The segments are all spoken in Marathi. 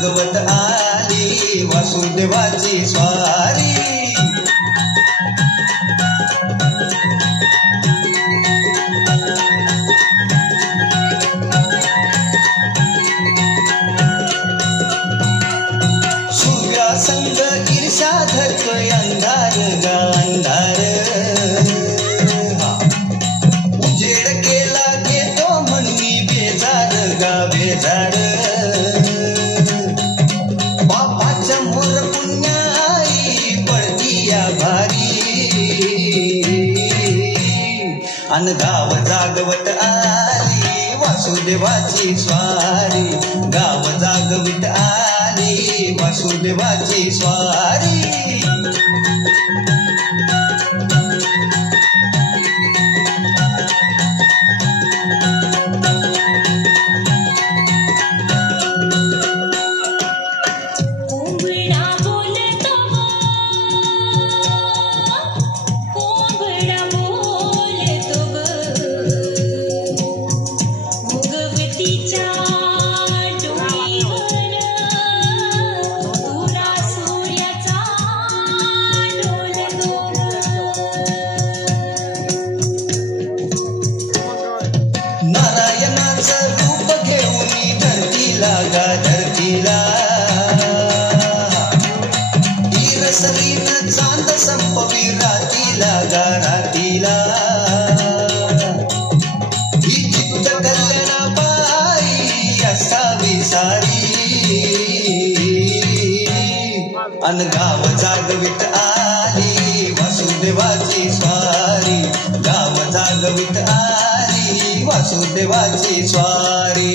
जागवत आली वासुदेवाची स्वारी. सूर्यासंग ईर्ष्या धरतोय अंधार गा अंधार. उजेड केला घेतो म्हणून बेजार गा बेजार. बापाच्या मोर पुण्याई पडती या भारी. अन गाव जागवत आली वासुदेवाची स्वारी. गाव जागवित आली वासुदेवाची स्वारी. नारायणाचं रूप घेऊन धरतीला गा धरतीला. ईरसरीनं चांद संपवी रातीला गा रातीला. ही चित्त कल्याणाबाई असावी सारी. अन गाव जागवित आली वासुदेवाची स्वारी. गाव जागवित आली वासुदेवाची स्वारी.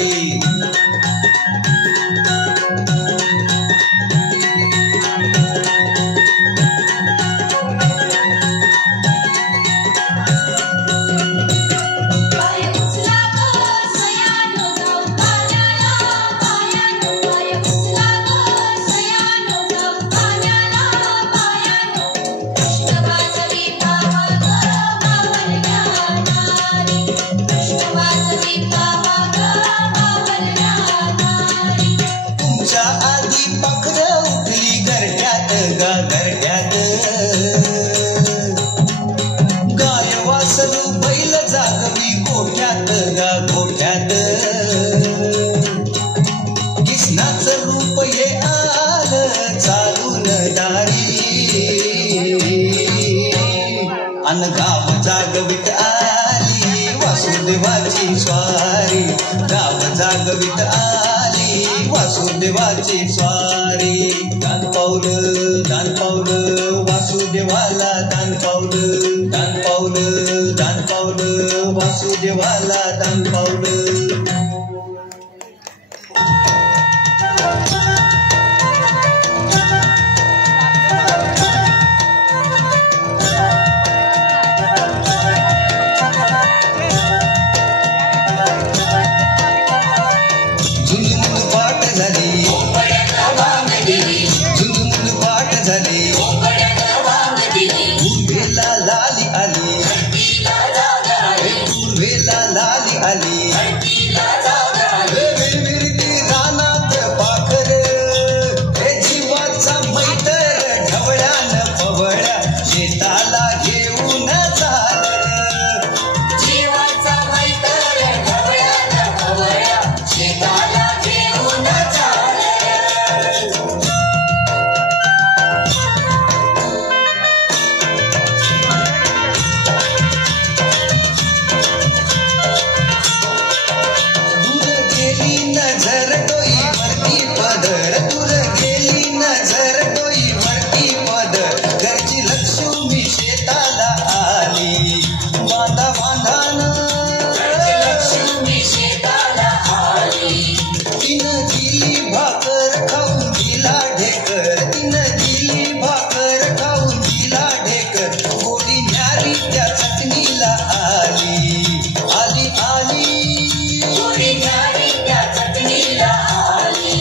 आधी पाखर उठली घरट्यात गा घरट्यात. गाय वासरू बैल जागवी गोठ्यात गा गोठ्यात. कृष्णाचं रूप हे आलं चालून दारी. अन गाव जागवित आली वासुदेवाची स्वारी. गाव जागवित आली वासुदेवाची स्वारी. दान पावलं वासुदेवाला दान पावलं. दान पावलं वासुदेवाला दान पावलं. झुंझुन पाट झाली झुंझुन पाट झाली. पूर्वेला लाली आली पूर्वेला लाली आली. विरविरती रानात पाखर हे जीवाचा मैतर. ढवळ्यान पवळ्या शेताला घेऊन चाललं. जीवाचा मैतर ढवळ्यान पवळ्या शेताला घेऊन चाललं. दूर गेली नजर डोई वरती पदर. दूर गेली नजर डोई वरती पदर. घरची लक्ष्मी शेताला आली बांधा बांधानं. लक्ष्मी शेताला आली. तिनं दिली भाकर खाऊन दिला ढेकर. तिनं दिली भाकर खाऊन दिला ढेकर. गोडी न्यारी त्या चटणीला आली आली आली. गोडी न्यारी त्या चटणीला आली.